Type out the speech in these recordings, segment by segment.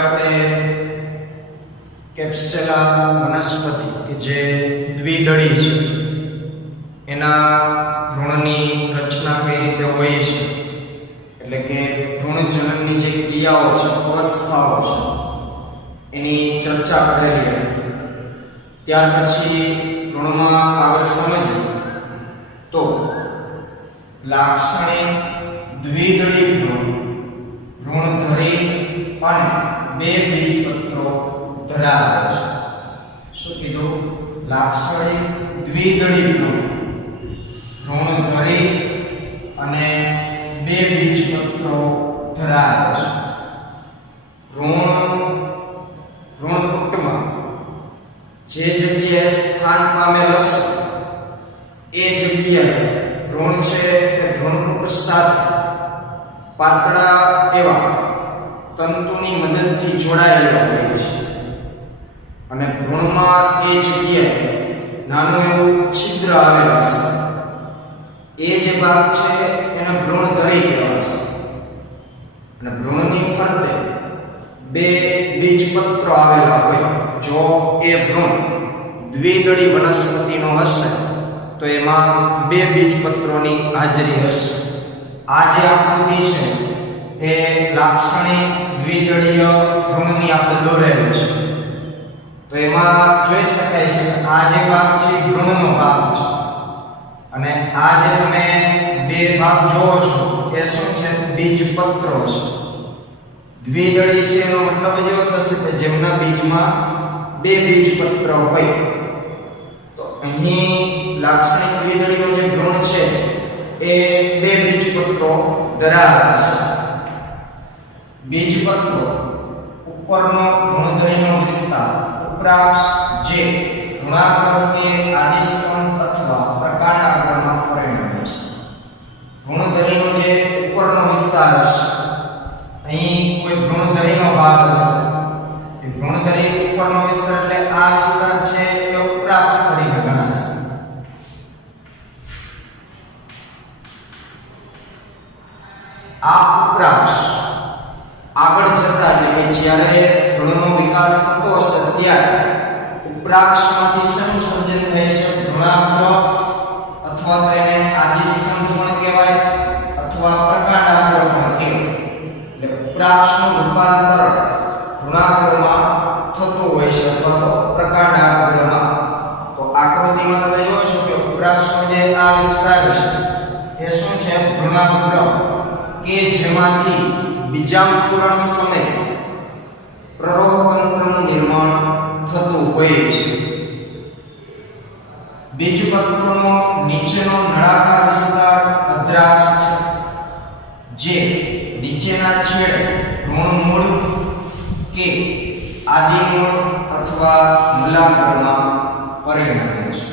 આપણે કેપ્સુલા વનસ્પતિ કે જે દ્વિદળી છે એના ભ્રૂણની રચના કઈ રીતે હોય છે, એટલે કે ભ્રૂણજનનની જે ક્રિયાઓ છે, અવસ્થાઓ છે, એની ચર્ચા કરેલી હતી. ત્યાર પછી ભ્રૂણમાં આગળ સમજીએ તો લાક્ષણિક દ્વિદળી ભ્રૂણધરી અને બે બીજપત્રો ધરાવે છે. શું કીધું? લાક્ષણિક દ્વિદળી ભ્રૂણધરી અને બે બીજપત્રો ધરાવે છે. ભ્રૂણકુટમાં જે જગ્યાએ સ્થાન પામેલ હશે એ જગ્યાએ ભ્રૂણ છે તે ભ્રૂણકુટ સાથે પાતળા એવા તંતુની મદદથી જોડાયેલા હોય છે અને ભ્રૂણમાં એ જગ્યાએ નાનું એવું છિદ્ર આવેલું હશે. એ જે ભાગ છે એને ભ્રૂણધરી કહેવાશે અને ભ્રૂણની ફરતે બે બીજપત્રો આવેલા હોય. જો એ ભ્રૂણ દ્વિદળી વનસ્પતિનો હશે તો એમાં બે બીજપત્રોની હાજરી હશે. આ જે આકૃતિ છે એ લાક્ષણિક દ્વિદળીય ભ્રૂણની આપણે દોરેલું છે. તો એમાં જોઈ શકાય છે કે આ જે ભાગ છે ભ્રૂણનો ભાગ છે અને આ જે તમે બે ભાગ જોવો છો એ શું છે? બીજપત્રો છે. દ્વિદળી છે એનો મતલબ એવો થશે કે જેમના બીજમાં બે બીજપત્ર હોય. તો અહીં લાક્ષણિક દ્વિદળીનો જે ભ્રૂણ છે એ બે બીજપત્રો ધરાવે છે. બીજપત્રો ઉપરનો ભ્રૂણધરીનો વિસ્તાર ઉપરાક્ષ જે ભ્રૂણાગ્રકે આદિસ્તંભ અથવા પ્રકાંડાગ્રમાં પરિણમે છે. ભ્રૂણધરીનો જે ઉપરનો વિસ્તાર હશે, અહીં કોઈ ભ્રૂણધરીનો ભાગ હશે, એ ભ્રૂણધરી ઉપરનો વિસ્તાર એટલે આ વિસ્તાર છે એ ઉપરાક્ષ તરીકે ગણાશે. આ ઉપરાક્ષ આગળ જતા એટલે કે જ્યારે ભ્રૂણનો વિકાસ થતો હશે ત્યારે ઉપરાક્ષમાંથી સંસર્જન થાય છે. ભ્રૂણાગ્ર અથવા તો એને આદિસ્તંભ પણ કહેવાય અથવા પ્રકાંડાગ્ર પણ કહેવાય. એટલે ઉપરાક્ષનું રૂપાંતર ભ્રૂણાગ્રમાં થતું હોય છે અથવા તો પ્રકાંડાગ્રમાં. તો આકૃતિમાં તમે જોવો છો કે ઉપરાક્ષનો જે આ વિસ્તાર છે એ શું છે? ભ્રૂણાગ્ર કે જેમાંથી બીજાંકુરણ સમયે પ્રરોહતંત્રનું નિર્માણ થતું હોય છે. બીજપત્રનો નીચેનો નળાકાર વિસ્તાર અદ્રાક્ષ છે, જે નીચેના છેડે ભ્રૂણમૂળ કે આદિમૂળ અથવા મૂલાગ્રમાં પરિણમે છે.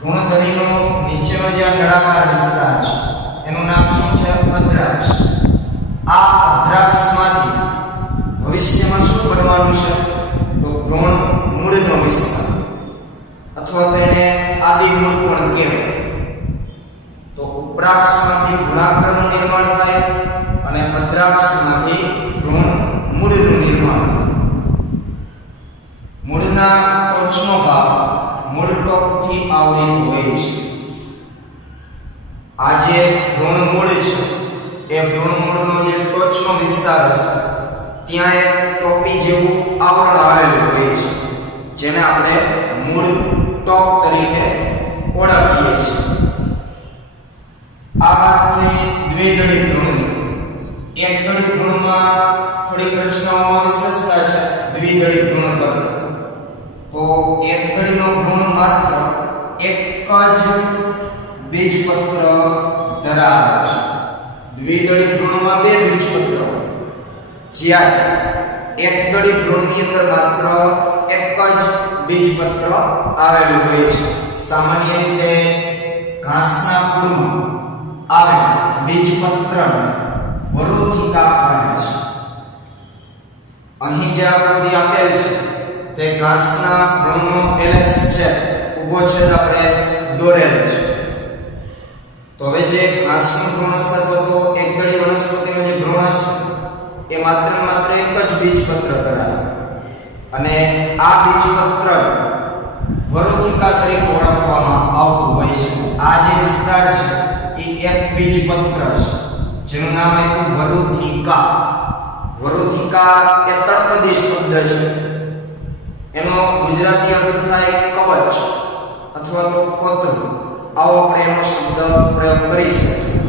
ભ્રૂણધરીનો નીચેનો જે નળાકાર વિસ્તાર છે એનું નામ શું છે? અદ્રાક્ષ. આ અદ્રાક્ષમાંથી ભવિષ્યમાં શું બનવાનું છે? તો ભ્રૂણ મૂળનો વિસ્તાર અથવા તેને આદિમૂળ પણ કહેવાય. તો ઉપરાક્ષમાંથી ભ્રૂણાગ્રનું નિર્માણ થાય અને અદ્રાક્ષમાંથી ભ્રૂણ મૂળનું નિર્માણ થાય. મૂળના ટોચનો ભાગ મૂળ ટોપથી આવરિત હોય છે. આ જે ભ્રૂણ મૂળ છે એ ભ્રૂણ મૂળનો જે ટોચનો વિસ્તાર હશે ત્યાં એક ટોપી જેવું આવરણ આવેલું હોય છે જેને આપણે મૂળ ટોપ તરીકે ઓળખીએ છીએ. આ વાત થઈ દ્વિદળી ભ્રૂણની. એકદળી ભ્રૂણમાં થોડીક રચનાઓમાં વિશેષતા છે દ્વિદળી ભ્રૂણ કરતા. તો એકદળીનો ભ્રૂણ માત્ર એક જ બીજપત્ર ધરાવે છે. દ્વિદળી ભ્રૂણમાં બે બીજપત્રો, જ્યારે એકદળી ભ્રૂણની અંદર માત્ર એક જ બીજપત્ર આવેલું હોય છે. સામાન્ય રીતે ઘાસના ફૂલમાં આવેલ બીજપત્રને વરુથિકા કહે છે. અહીં જે આકૃતિ આપેલ છે તે ઘાસના ભ્રૂણનો એલેક્સ છે, ઊભો છે આપણે દોરેલ છે. તો હવે જે ઘાસનું ભ્રૂણ હશે તો એકદળી વનસ્પતિનું જે ભ્રૂણ હશે એ માત્ર ને માત્ર એક જ બીજપત્ર ધરાવે અને આ બીજપત્ર વરુથિકા તરીકે ઓળખવામાં આવતું હોય છે. આ જે વિસ્તાર છે એ એક બીજપત્ર છે જેનું નામ આપ્યું વરુથિકા. વરુથિકા એ તળપદી શબ્દ છે. એનો ગુજરાતી અર્થ થાય કવચ અથવા તો ખોતરું. આવો આપણે એનો શબ્દ પ્રયોગ કરી શકીએ.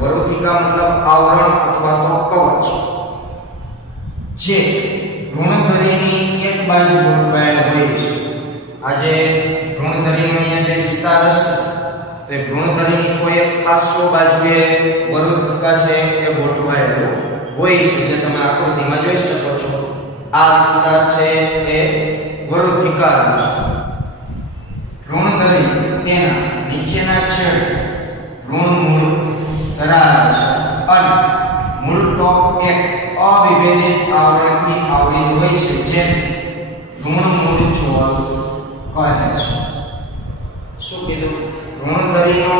વરુથિકા મતલબ આવરણ અથવા તો કવચ જે ભ્રૂણધરીની એક બાજુ ગોઠવાયેલ હોય છે. આજે ભ્રૂણધરીનો અહીંયા જે વિસ્તાર હશે તે ભ્રૂણધરીની કોઈ એક પાર્શ્વ બાજુએ વરુથિકા છે એ ગોઠવાયેલો હોય છે, જે તમે આકૃતિમાં જોઈ શકો છો. આ વિસ્તાર છે એ વરુથિકા છે. ભ્રૂણધરી તેના નીચેના છેડે ભ્રૂણમૂળ ધરાવે છે અને મૂળ ટોપ એક અવિભેદિત આવરણથી આવરિત હોય છે, જેને ભ્રૂણમૂળ છોડ કહે છે. શું કીધું? ભ્રૂણધરીનો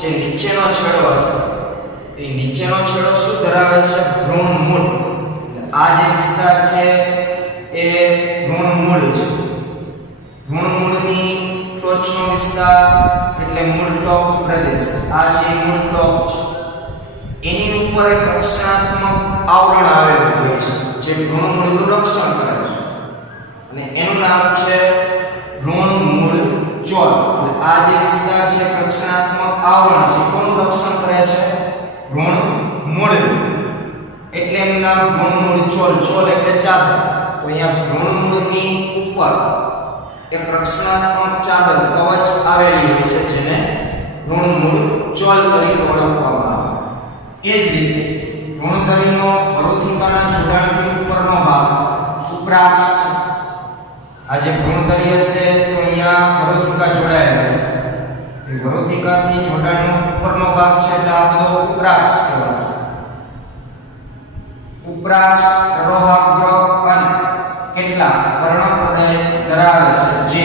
જે નીચેનો છેડો હશે એ નીચેનો છેડો શું ધરાવે છે? ભ્રૂણમૂળ. આ જે વિસ્તાર છે એ ભ્રૂણમૂળ છે. ભ્રૂણમૂળની ટોચનો વિસ્તાર એટલે મૂળ ટોપ પ્રદેશ. આ છે મૂળ ટોપ છે. એની ઉપર એક રક્ષણાત્મક આવરણ આવેલું હોય છે જે ભ્રૂણમૂળનું રક્ષણ કરે છે અને એનું નામ છે ભ્રૂણમૂળ ચોલ. આ જે વિસ્તાર છે રક્ષણાત્મક આવરણ છે. કોનું રક્ષણ કરે છે? ભ્રૂણમૂળ. એટલે એનું નામ ભ્રૂણમૂળ ચોલ. ચોલ એટલે ચાદર. તો અહીંયા ભ્રૂણમૂળની ઉપર એક રક્ષણાત્મક ચાદર કવચ આવેલી હોય છે જેને ભ્રૂણમૂળ ચોલ તરીકે ઓળખવામાં આવે. એ જ રીતે ભ્રૂણધરીનો વરુથિકાના જોડાણથી ઉપરનો ભાગ ઉપરાક્ષ છે. આ જે ભ્રૂણધરી હશે તો અહીંયા વરુથિકા જોડાયેલ હશે. એ વરુથિકાથી જોડાણનો ઉપરનો ભાગ છે એટલે આ બધો ઉપરાક્ષ કહેવાશે. ઉપરાક્ષ રોહાગ્ર અને કેટલાક પર્ણપ્રદય ધરાવે છે જે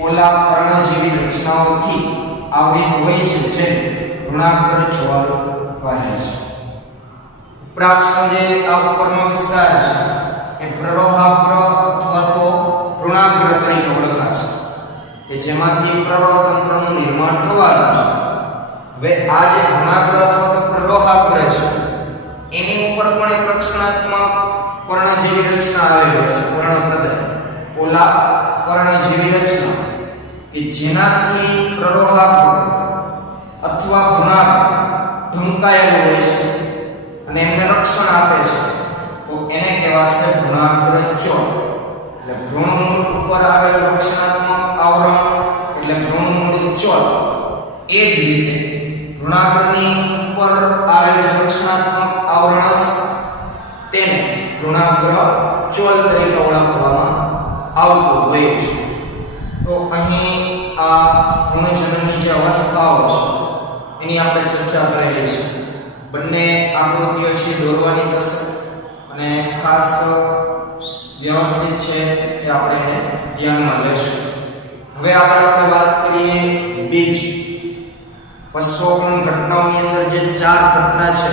ઓલા પર્ણ જેવી રચનાઓથી આવરિત હોય છે, જે ભ્રૂણાગ્ર છોડ કહે છે. ઉપરાક્ષનો જે આ ઉપરનો વિસ્તાર છે એ પ્રરોહાગ્ર અથવા તો ભ્રૂણાગ્ર તરીકે ઓળખાશે કે જેમાંથી પ્રરોહતંત્રનું નિર્માણ થવાનું છે. હવે આ જે ભ્રૂણાગ્ર અથવા તો પ્રરોહાગ્ર છે એની ઉપર પણ એક રક્ષણાત્મક પર્ણ જેવી રચના આવેલી હશે. પર્ણપ્રદય ઓલા પર્ણ જેવી રચના કે જેનાથી પ્રરોહાગ્ર અથવા ભ્રૂણાગ્ર ઢંકાયેલું હોય છે અને એમને રક્ષણ આપે છે, તો એને કહેવાશે ભ્રૂણાગ્ર ચોલ. એટલે ભ્રૂણમૂળ ઉપર આવેલું રક્ષણાત્મક આવરણ એટલે ભ્રૂણમૂળ ચોલ. એ જ રીતે ભ્રૂણાગ્રની ઉપર આવેલ જે રક્ષણાત્મક આવરણ હશે તેને ભ્રૂણાગ્ર ચોલ તરીકે ઓળખવામાં આવતું હોય છે. તો અહીં આ ભ્રૂણજનનની જે અવસ્થાઓ છે એની આપણે ચર્ચા કરી લઈશું. બંને આકૃતિઓ છે દોરવાની થશે અને ખાસ વ્યવસ્થિત છે એ આપણે એને ધ્યાનમાં લેશું. હવે આપણે વાત કરીએ બીજ પશ્ચોપન ઘટનાઓની અંદર જે 4 ઘટના છે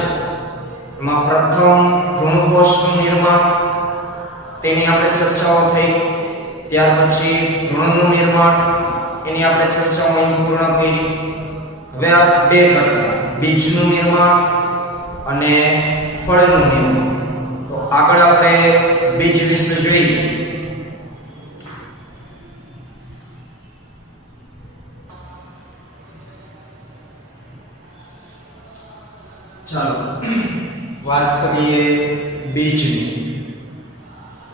એમાં પ્રથમ ભ્રૂણકોષનું નિર્માણ, તેની આપણે ચર્ચાઓ થઈ. ત્યાર પછી ભ્રૂણનું નિર્માણ, એની આપણે ચર્ચાઓ અહીં પૂર્ણ કરી. હવે આ 2 ઘટના બીજનું નિર્માણ અને ફળનું નિર્માણ. તો આગળ આપણે બીજ વિશે જોઈએ. ચાલો વાત કરીએ બીજની.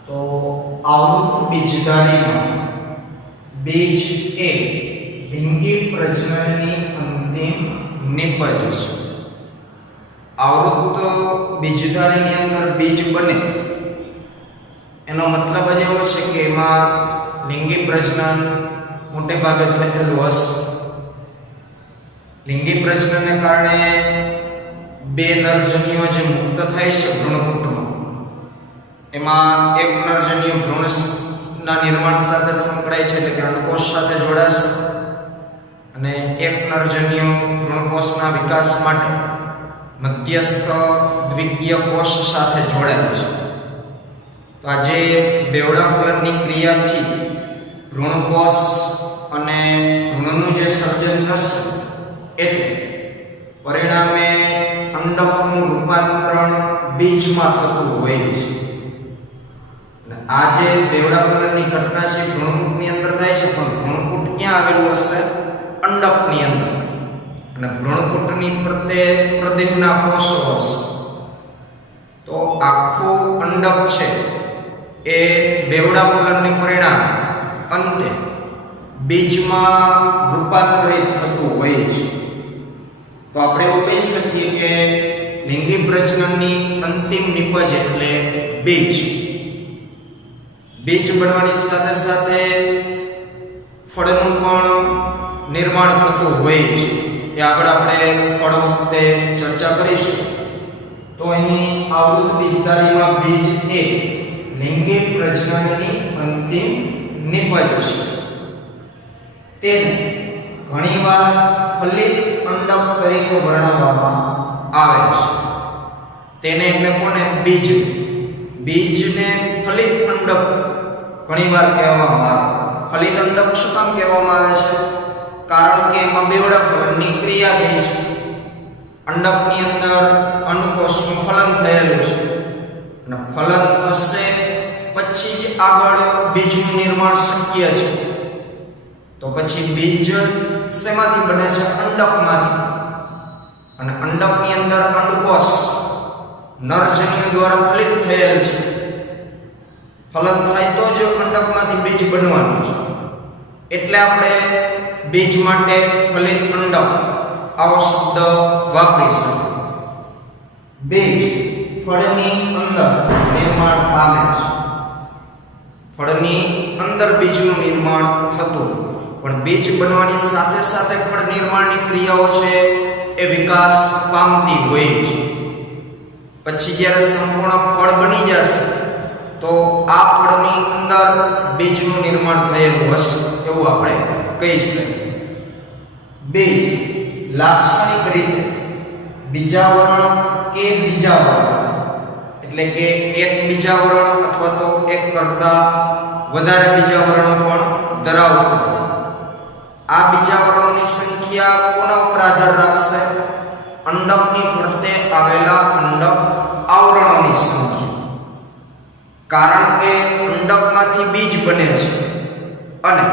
તો આવૃત બીજધારીમાં બીજ એ લિંગી પ્રજનનની અંતિમ નિપજ છે. આવૃત બીજધારીની અંદર બીજ બને એનો મતલબ જ એવો છે કે એમાં લિંગી પ્રજનન મોટે ભાગે થયેલું હશે. લિંગી પ્રજનનને કારણે 2 નરજન્યુઓ જે મુક્ત થાય છે ભ્રૂણકુંડમાં, એમાં એક નરજન્યુ ભ્રૂણના નિર્માણ સાથે સંકળાય છે એટલે કે અંડકોષ સાથે જોડાશે અને એક નરજન્યુ ભ્રૂણકોષના વિકાસ માટે મધ્યસ્થ દ્વિકીય કોષ સાથે જોડાયેલ છે. તો આ જે બેવડા ફલનની ક્રિયાથી ભ્રૂણકોષ અને ભ્રૂણનું જે સર્જન થશે એટલે પરિણામે અંડકનું રૂપાંતરણ બીજમાં થતું હોય છે. અને આ જે બેવડા ફલનની ઘટના છે ભ્રૂણકૂટની અંદર થાય છે, પણ ભ્રૂણકૂટ ક્યાં આવેલું હશે? અંડકની અંદર. અને ભ્રૂણકૂટની ફરતે પ્રદેહના કોષો હશે. તો આખું અંડક છે એ બેવડા ફલનને પરિણામે અંતે બીજમાં રૂપાંતરિત થતું હોય છે. તો આપણે એવું કહી શકીએ કે લિંગી પ્રજનનની અંતિમ નિપજ એટલે બીજ. બીજ બનવાની સાથે સાથે ફળનું પણ નિર્માણ થતું હોય છે. એ આગળ આપણે ફળ વખતે ચર્ચા કરીશું. તો અહીં આવૃત બીજધારીમાં બીજ એ લિંગી પ્રજનનની અંતિમ નિપજ છે. તેને ઘણીવાર ફલિત અંડક તરીકે વર્ણવવામાં આવે છે. તેને એટલે કોને? બીજ. બીજને ફલિત અંડક ઘણીવાર કહેવામાં આવે. ફલિત અંડક શું કામ કહેવામાં આવે છે? કારણ કે એમાં બેવડા ફલનની ક્રિયા થઈ છે. અંડકની અંદર અંડકોષનું ફલન થયેલું છે અને ફલન થશે પછી જ આગળ બીજનું નિર્માણ શક્ય છે. તો પછી બીજ શેમાંથી બને છે? અંડકમાંથી. અને અંડકની અંદર અંડકોષ નરજન્યુ દ્વારા ફલિત થયેલ છે. ફલન થાય તો જ અંડકમાંથી બીજ બનવાનું છે. એટલે આપણે બીજ માટે ફલિત અંડક આવો શબ્દ વાપરી શકીએ. બીજ ફળની અંદર નિર્માણ પામે છે. ફળની અંદર બીજનું નિર્માણ થતું, પણ બીજ બનવાની સાથે સાથે ફળ નિર્માણની ક્રિયાઓ છે એ વિકાસ પામતી હોય છે. પછી જ્યારે સંપૂર્ણ ફળ બની જશે તો આ ફળની અંદર બીજનું નિર્માણ થયેલું હશે એવું આપણે કહી શકીએ. બીજ લાક્ષણિક રીતે બીજાવરણ કે બીજાવરણ એટલે કે એક બીજાવરણ અથવા તો એક કરતા વધારે બીજાવરણો પણ ધરાવતું. આ બીજાવરણોની સંખ્યા કોના ઉપર આધાર રાખશે? અંડકની ફરતે આવેલા અંડક આવરણોની સંખ્યા. કારણ કે અંડકમાંથી બીજ બને છે અને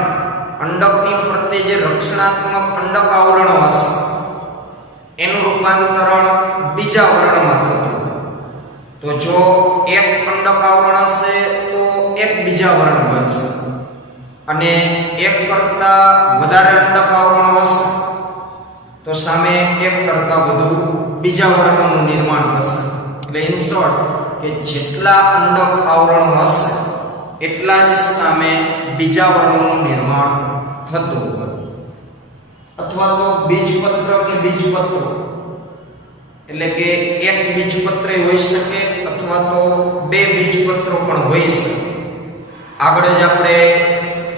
અંડકની ફરતે જે રક્ષણાત્મક અંડક આવરણો હશે એનું રૂપાંતરણ બીજાવરણમાં થતું. તો જો એક અંડક આવરણ હશે તો એક બીજાવરણ બનશે અને એક કરતા વધારે અંડક આવરણો હશે તો સામે એક કરતા વધુ બીજાવરણોનું નિર્માણ થશે. એટલે ઇન શોર્ટ કે જેટલા અંડક આવરણ હશે એટલા જ સામે બીજાવરણોનું નિર્માણ થતું હોય. અથવા તો બીજપત્ર કે બીજપત્રો એટલે કે એક બીજપત્ર હોઈ શકે અથવા તો બે બીજપત્રો પણ હોઈ શકે. આગળ જ આપણે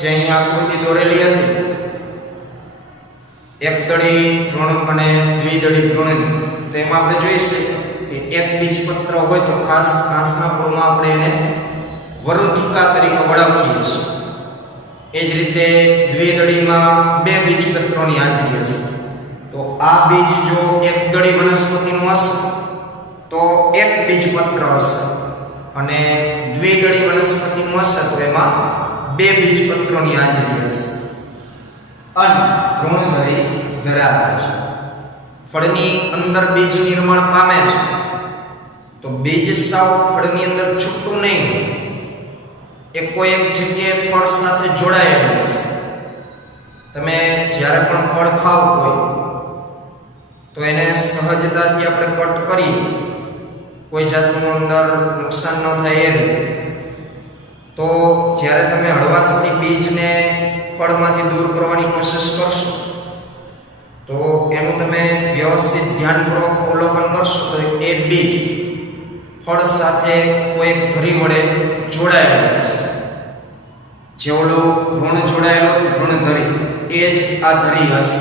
જે અહીંયા આકૃતિ દોરેલી હતી એકદળી ભ્રૂણ અને દ્વિદળી ભ્રૂણ, તો એમાં આપણે જોઈ શકીએ કે એક બીજપત્ર હોય તો ખાસ ઘાસના ફૂલમાં આપણે એને વરુથિકા તરીકે ઓળખીએ છીએ. એ જ રીતે દ્વિદળીમાં બે બીજપત્રોની હાજરી હશે. તો આ બીજ જો એકદળી વનસ્પતિનું હશે તો એક બીજપત્ર હશે અને દ્વિદળી વનસ્પતિનું હશે તો એમાં બે બીજપત્રોની હાજરી હશે. અને ભ્રૂણધરી ધરાવે છે. ફળની અંદર બીજ નિર્માણ પામે છે તો બીજ સાવ ફળની અંદર છૂટું નહીં હોય. એ કોઈ એક જગ્યાએ ફળ સાથે જોડાયેલું હશે. તમે જ્યારે પણ ફળ ખાવ તો એને સહજતાથી આપણે કટ કરી કોઈ જાતનું અંદર નુકસાન ન થાય એ રીતે. તો જ્યારે તમે હળવાશથી બીજને ફળમાંથી દૂર કરવાની કોશિશ કરશો તો એનું તમે વ્યવસ્થિત ધ્યાનપૂર્વક અવલોકન કરશો તો એ બીજ ફળ સાથે કોઈ ધરી વડે જોડાયેલું હશે. જેવડું ભ્રૂણ જોડાયેલું ભ્રૂણ ધરી એ જ આ ધરી હશે.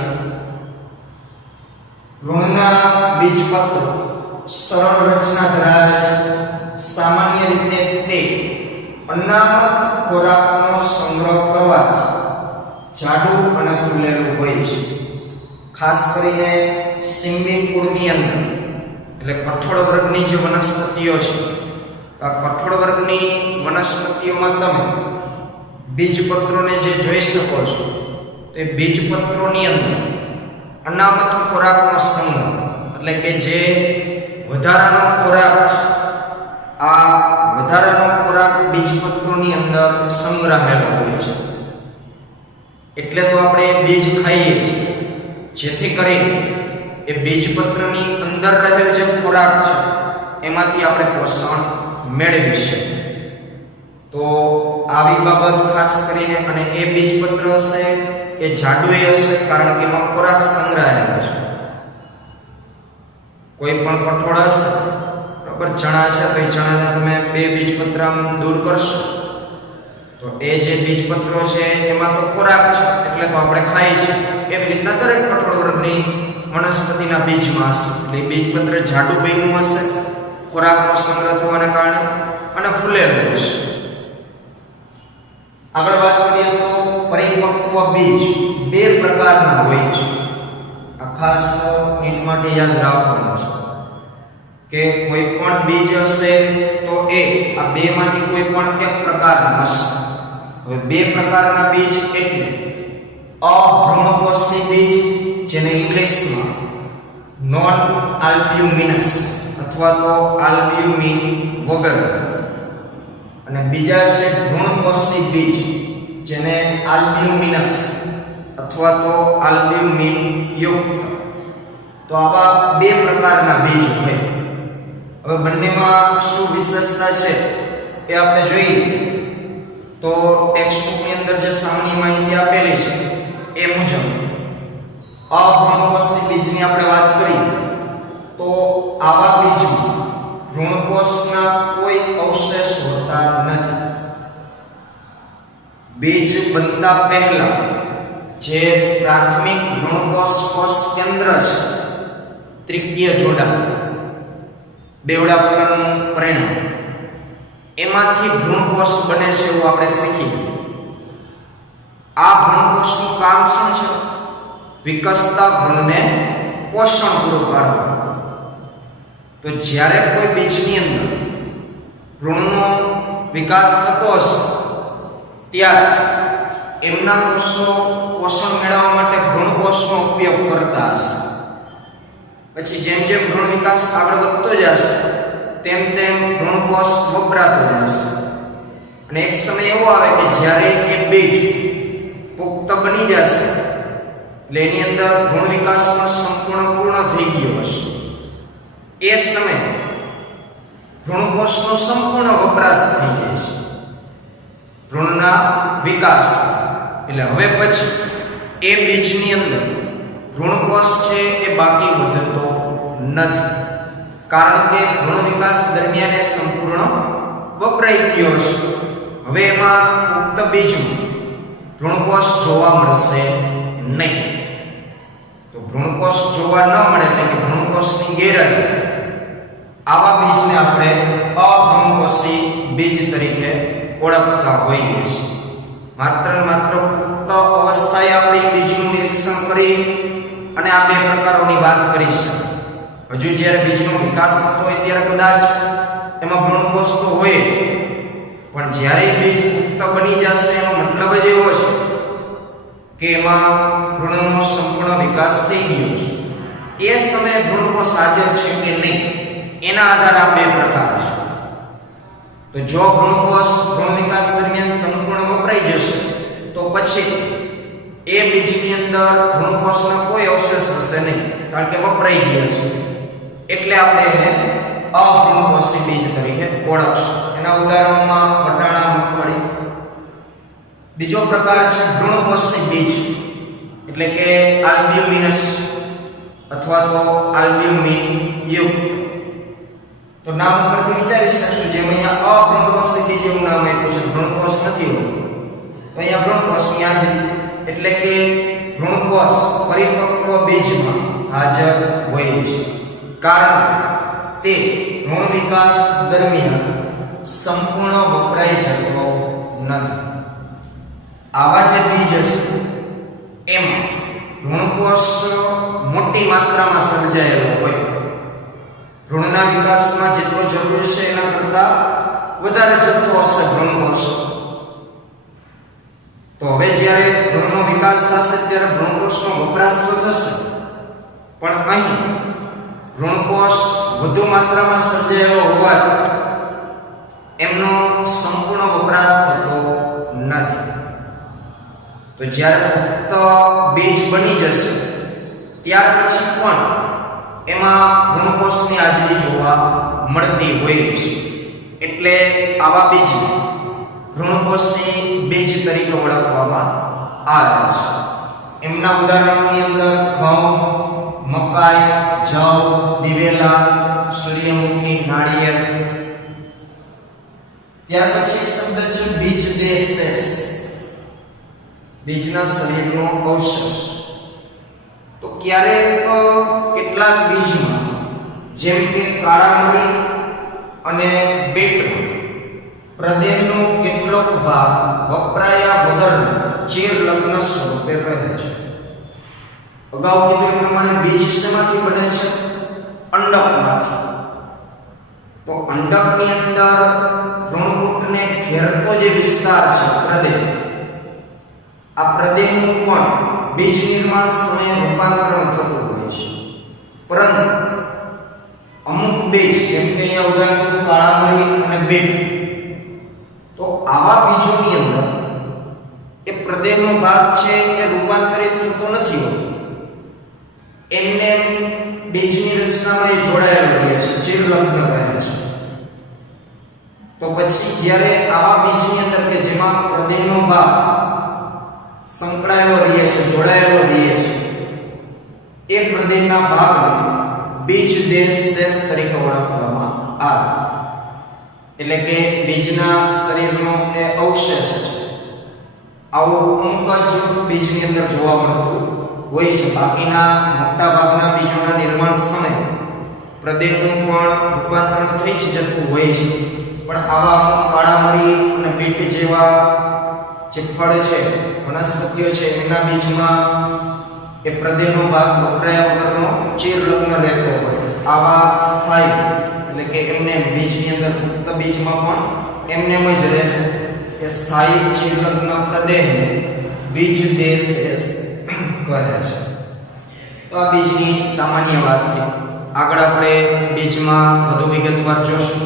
ભ્રૂણના બીજપત્રો સરળ રચના ધરાવે છે. સામાન્ય રીતે તે અનામત ખોરાકનો સંગ્રહ કરવાથી જાડું અને ફૂલેલું હોય છે. ખાસ કરીને સિંબી કુળની અંદર એટલે કઠોળ વર્ગની જે વનસ્પતિઓ છે, આ કઠોળ વર્ગની વનસ્પતિઓમાં તમે બીજપત્રોને જે જોઈ શકો છો, તે બીજપત્રોની અંદર અનામત ખોરાકનો સંગ્રહ એટલે કે જે વધારાનો ખોરાક છે, આ વધારાનો ખોરાક બીજપત્રોની અંદર સંગ્રહાયેલો હોય છે. એટલે તો આપણે બીજ ખાઈએ છીએ, જેથી કરીને એ બીજપત્રની અંદર રહેલ જે ખોરાક છે એમાંથી આપણે પોષણ મેળવી શકીએ. તો આવી બાબત ખાસ કરીને, અને એ બીજપત્ર હશે એ જાડું હશે કારણ કે એમાં ખોરાક સંગ્રહાયેલો છે. કોઈ પણ કઠોળ હશે, બરાબર, ચણા છે તો એ ચણાને તમે બે બીજપત્ર દૂર કરશો તો એ જે બીજપત્રો છે એમાં તો ખોરાક છે એટલે તો આપણે ખાઈએ છીએ. એવી રીતના દરેક કઠોળ વર્ગની વનસ્પતિના બીજમાં હશે એટલે બીજપત્ર જાડું બન્યું હશે ખોરાકનો સંગ્રહ થવાને કારણે અને ફૂલેલું હશે. આગળ વાત કરીએ તો પરિપક્વ બીજ બે પ્રકારના હોય છે. આ ખાસ નીટ માટે યાદ રાખવાનું છે કે કોઈ પણ બીજ હશે તો એ આ બેમાંથી કોઈ પણ એક પ્રકારનું હશે. હવે બે પ્રકારના બીજ એટલે અભ્રૂણકોષી બીજ, જેને ઇંગ્લિશમાં નોન આલ્બ્યુમિનસ અથવા તો આલ્બ્યુમિન વગર, અને બીજા છે ભ્રૂણકોષી બીજ, જેને આલ્બ્યુમિનસ અથવા તો આલ્બ્યુમિન યુક્ત. તો આવા બે પ્રકારના બીજ હોય. હવે બંનેમાં શું વિશેષતા છે એ આપણે જોઈએ તો ટેક્સ્ટબુકની અંદર જે સામાન્ય માહિતી આપેલી છે એ મુજબ અભ્રૂણકોષી બીજની આપણે વાત કરીએ તો આવા બીજમાં ભ્રૂણકોષના કોઈ અવશેષ હોતા નથી. બીજ બનતા પહેલા જે પ્રાથમિક ભ્રૂણકોષ કોષ કેન્દ્ર છે, ત્રિકીય જોડાણ, બેવડા પ્રકારનું પરિણામ, એમાંથી ભ્રૂણકોષ બને છે એવું આપણે શીખીએ. આ ભ્રૂણકોષનું કામ શું છે? વિકસતા ભ્રૂણને પોષણ પૂરું પાડવું. તો જ્યારે કોઈ બીજની અંદર ભ્રૂણનો વિકાસ થતો હશે ત્યારે એમના કોષો પોષણ મેળવવા માટે ભ્રૂણકોષનો ઉપયોગ કરતા હશે. પછી જેમ જેમ ભ્રૂણ વિકાસ આગળ વધતો જશે તેમ તેમ ભ્રૂણકોષ વપરાતો જશે, અને એક સમય એવો આવે કે જ્યારે એ બીજ પુખ્ત બની જશે એટલે એની અંદર ભ્રૂણ વિકાસ પણ સંપૂર્ણ પૂર્ણ થઈ ગયો હશે. એ સમયે ભ્રૂણકોષનો સંપૂર્ણ વપરાશ થઈ જાય છે ભ્રૂણના વિકાસ. એટલે હવે પછી એ બીજની અંદર ભ્રૂણકોષ છે એ બાકી વધતો નથી, કારણ કે ભ્રૂણ વિકાસ દરમિયાન એ સંપૂર્ણ વપરાઈ ગયો છે. હવે એમાં પુખ્ત બીજમાં ભ્રૂણકોષ જોવા મળશે નહીં. તો ભ્રૂણકોષ જોવા ન મળે એટલે કે ભ્રૂણકોષની ગેરહાજરી, આવા બીજને આપણે અભ્રૂણકોષી બીજ તરીકે ઓળખતા હોઈએ છીએ. માત્ર પુખ્ત અવસ્થાએ આપણે બીજનું નિરીક્ષણ કરી અને આ બે પ્રકારોની વાત કરી છે. હજુ જ્યારે બીજનો વિકાસ થતો હોય ત્યારે કદાચ એમાં ભ્રૂણકોષ તો હોય, પણ જ્યારે બીજ પુખ્ત બની જશે એનો મતલબ જ એવો છે કે એમાં ભ્રૂણનો સંપૂર્ણ વિકાસ થઈ ગયો છે. એ સમયે ભ્રૂણકોષ હાજર છે કે નહીં એના આધારે આ બે પ્રકાર છે. તો જો ભ્રૂણકોષ ભ્રૂણ વિકાસ દરમિયાન સંપૂર્ણ વપરાઈ જશે તો પછી એ બીજની અંદર ભ્રૂણકોષના કોઈ અવશેષ હશે નહીં, કારણ કે વપરાઈ ગયા છે. એટલે આપણે એને અભ્રૂણકોષી બીજ તરીકે ઓળખશું. એના ઉદાહરણોમાં વટાણા, મગફળી. બીજો પ્રકાર છે ભ્રૂણકોષી બીજ, એટલે કે આલ્બ્યુમિનસ અથવા તો આલ્બ્યુમિન યુક્ત. તો નામ પરથી વિચારી શકશું, જેમ અહીંયા અભ્રૂણકોષી બીજ એવું નામ આપ્યું છે, ભ્રૂણકોષ નથી હોતું, તો અહીંયા ભ્રૂણકોષની હાજરી એટલે કે ભ્રૂણકોષ પરિપક્વ બીજમાં હાજર હોય છે. કારણ તે ભ્રૂણ વિકાસ દરમિયાન સંપૂર્ણ વપરાઈ જતો નથી. આવા જે બીજ છે એમાં ભ્રૂણકોષ મોટી માત્રામાં સર્જાયેલો હોય. ભ્રૂણના વિકાસમાં જેટલો જરૂરી છે એના કરતાં વધારે જથ્થો હશે ભ્રૂણકોષ. તો હવે જ્યારે ભ્રૂણનો વિકાસ થશે ત્યારે ભ્રૂણકોષનો વપરાશ તો થશે, પણ અહીં ભ્રૂણકોષ વધુ માત્રામાં સર્જાયેલો હોવાથી એમનો સંપૂર્ણ વપરાશ થતો નથી. તો જ્યારે પુખ્ત બીજ બની જશે ત્યાર પછી પણ એમાં ભ્રૂણકોષની હાજરી જોવા મળતી હોય છે. એટલે આવા બીજ ભ્રૂણકોષી બીજ તરીકે ઓળખવામાં આવે છે. એમના ઉદાહરણોની અંદર ઘઉં, મકાઈ, જવ, દિવેલા, સૂર્યમુખી, નાળિયેર. ત્યાર પછી એક શબ્દ છે બીજ દેશ. બીજના શરીરનો અવશેષ. તો ક્યારેક કેટલાક બીજમાં જેમ કે કાળા મરી અને બીટરૂટ પ્રદેહનો કેટલોક ભાગ વપરાયા વગર ચેર લગ્ન સ્વરૂપે રહે છે. અગાઉ કીધું એ પ્રમાણે બીજ શેમાંથી બને છે? અંડકમાંથી. તો અંડકની અંદર ભ્રૂણકૂટને ઘેરતો જે વિસ્તાર છે પ્રદેહ, આ પ્રદેહનું પણ બીજ નિર્માણ સમયે રૂપાંતરણ થતું હોય છે. પરંતુ અમુક બીજ જેમ કે અહીંયા ઉદાહરણ કાળા મરી અને બીટ, તો આવા બીજોની અંદર એ પ્રદેહનો ભાગ છે એ રૂપાંતરિત થતો નથી હોતો. એમને બીજની રચનામાં એ જોડાયેલો રહે છે, ચિરલગ્ન રહે છે. તો પછી જ્યારે આવા બીજની અંદર કે જેમાં પ્રદેહનો ભાગ સંકળાયેલો રહે છે, જોડાયેલો રહે છે, એ પ્રદેહના ભાગને બીજ દેશ તરીકે ઓળખવામાં આવે. એટલે કે બીજના શરીરનો એ અવશેષ છે. આવું અમુક જ બીજની અંદર જોવા મળતું હોય છે. બાકીના મોટા ભાગના બીજોના નિર્માણ સમયે પ્રદેહનું પણ રૂપાંતરણ થઈ જ જતું હોય છે. પણ આવા કાળા મરી અને બીટ જેવા જે ફળ છે, વનસ્પતિઓ છે, એના બીજમાં એ પ્રદેહનો ભાગ વપરાયા વગરનો ચિરલગ્ન રહેતો હોય. આવા સ્થાયી એટલે કે એમને બીજની અંદર પુખ્ત બીજમાં પણ એમનેમ જ રહેશે એ સ્થાયી ચિરલગ્ન પ્રદેહને બીજ દેશ કહે છે. તો આ બીજની સામાન્ય વાત છે. આગળ આપણે બીજમાં વધુ વિગતવાર જોશું.